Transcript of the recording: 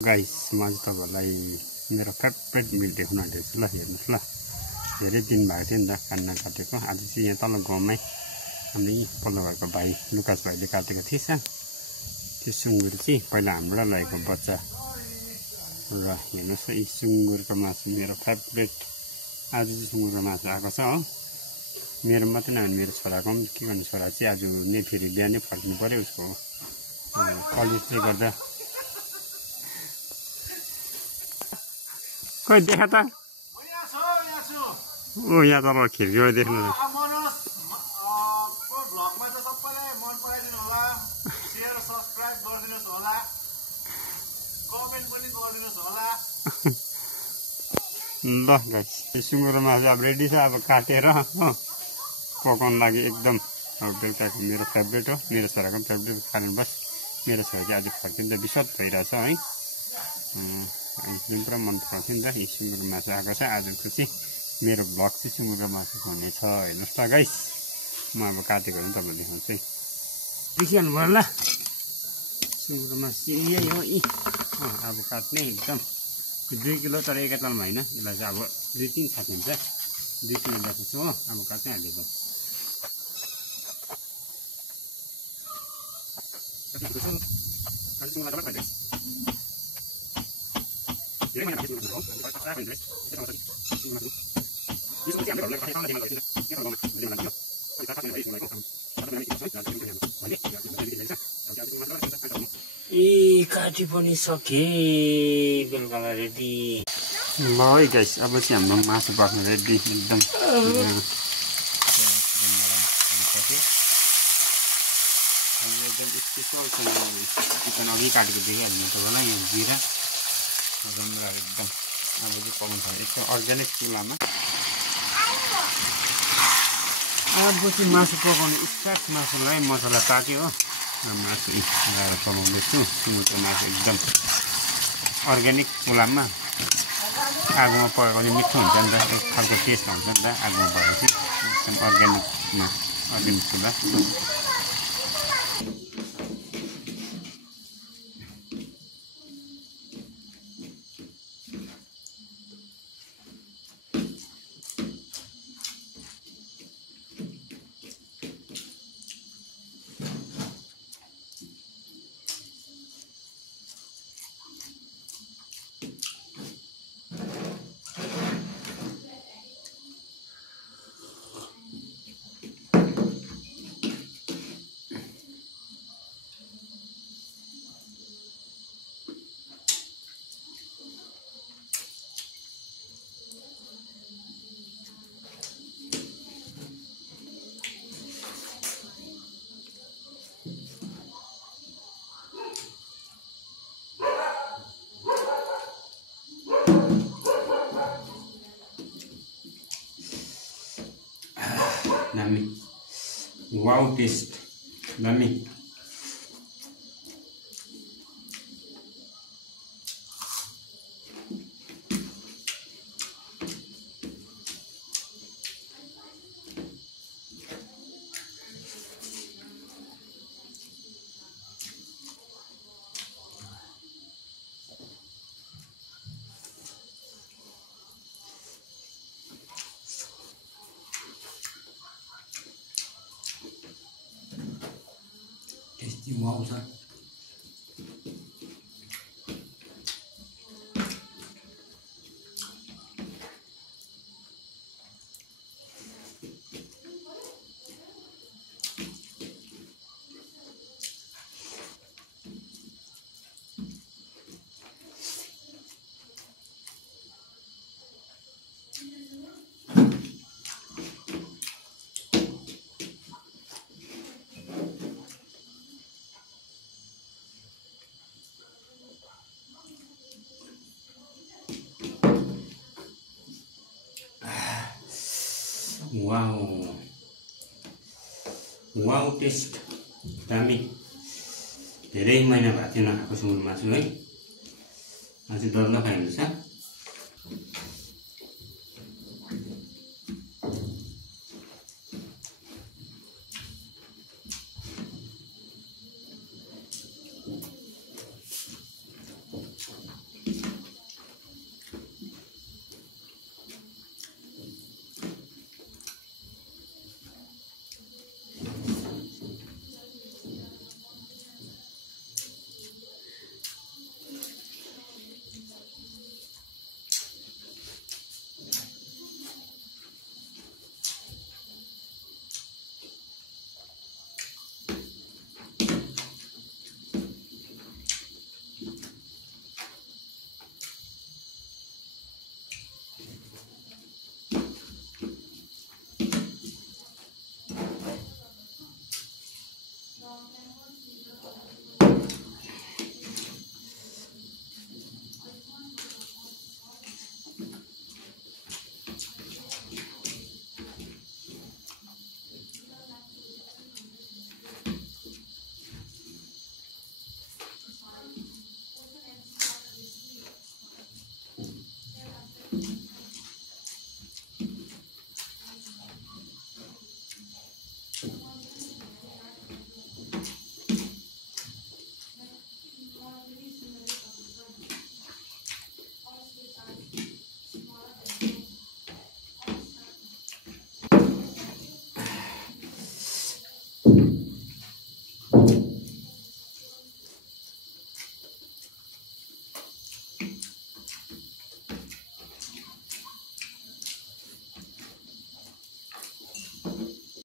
Guys म आज तपाईहरुलाई मेरो फेभरेट मिल देखाउन आँटेछु ल हेर्नुस् ल धेरै दिन भएको थियो नि त कान्न काटेको आज चाहिँ यहाँ तल गाउँमै हामी पल्लो घरको भाइ लुकास भाइले काटेको थिएछ त्यो सुँगुर चाहिँ पहिला हाम्रो लगेको बच्चा र हेर्नुस् यी सुँगुरको मासु मेरो फेभरेट आज चाहिँ सुँगुरको मासु आएको छ हो मेरो मात्रै नभए मेरो छोराको पनि के गर्नु छोरा चाहिँ आज नै फेरि बिहानै फर्किनु पर्यो उसको कलेजले गर्दा खोइ देखा त ओ यहाँ तल खिर्कीबाट देख्नु ल गाइस सुँगुरको मासु अब रेडी छ अब काटेर पकाउन लागि एकदम अब बेलुकाको मेरो फेभरेट हो मेरो छोराको पनि फेभरेट कारण बस मेरो छोरा चाहिँ आज फर्किँदा बिस्वाद भइरहेछ है जुन पुरा मन पराउँथ्यो नि त यी सुँगुरको मासु आएको छ आजको चाहिँ मेरो भ्लग चाहिँ सुँगुरको मासुको हुनेछ हेर्नुहोस् त गाइस म अब काटेको पनि तपाईँलाई देखाउँछु है देखिहाल्नु भयो ल सुँगुरको मासु चाहिँ यही हो यी अब काट्ने एकदम 2 किलो तर एकैतालमा होइन यसलाई चाहिँ अब 2-3 छाती हुन्छ 2 किलो ल्याएको छु हो अब काट्नै हालेको काटी पनि सके बेलुकालाई रेडी ल है गाइस अब चाहिँ हाम्रो मासु पाक्नु रेडी एकदम चिकन अघि काटेको देखिहाल्नु तपाईँलाई यहाँ जिरा रमरा एकदम अब चाहिँ पकाउनु छ यस्तो अर्ग्यानिक चुलामा अब चाहिँ मासु पकाउने स्टार्ट मासुलाई मसला ताक्यो हो मासु लगाएर पकाउँदैछु सुँगुरको मासु एकदम अर्ग्यानिक चुलामा आगोमा पकाएको भने मिठो हुन्छ नि त एक खालको टेस्ट हुन्छ नि त आगोमा पकाएपछि एकदम अर्ग्यानिकमा अर्ग्यानिक चुला Nami, wow taste, nami. Tasty wow sir. Wow taste दामी धेरै महिना भएको थिएन आएको सुँगुर मासु है अझै डल्लो खाइन्छ